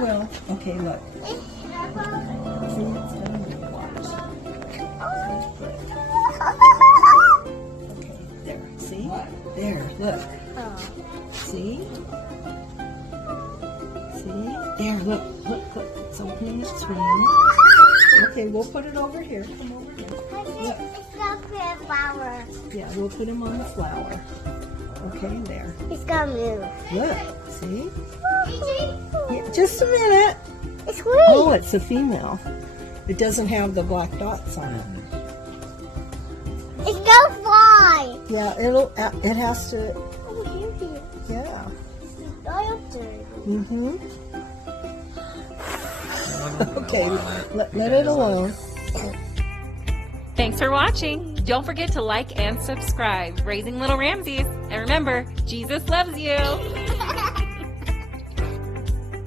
will. Okay, look. See, it's gonna move. Watch. Okay, there. See? There, look. See? See? There, look. Look. It's opening the screen. Okay, we'll put it over here. Come over here. Look. It's gonna be a flower. Yeah, we'll put him on the flower. Okay, there. It's gonna move. Look, see? Yeah, just a minute. It's green. Oh, it's a female. It doesn't have the black dots on it. It's gonna fly. Yeah, it has to, Oh, here. yeah. Diopter. Mm-hmm. Okay, let it alone. Thanks for watching. Don't forget to like and subscribe. Raising Little Ramses. And remember, Jesus loves you.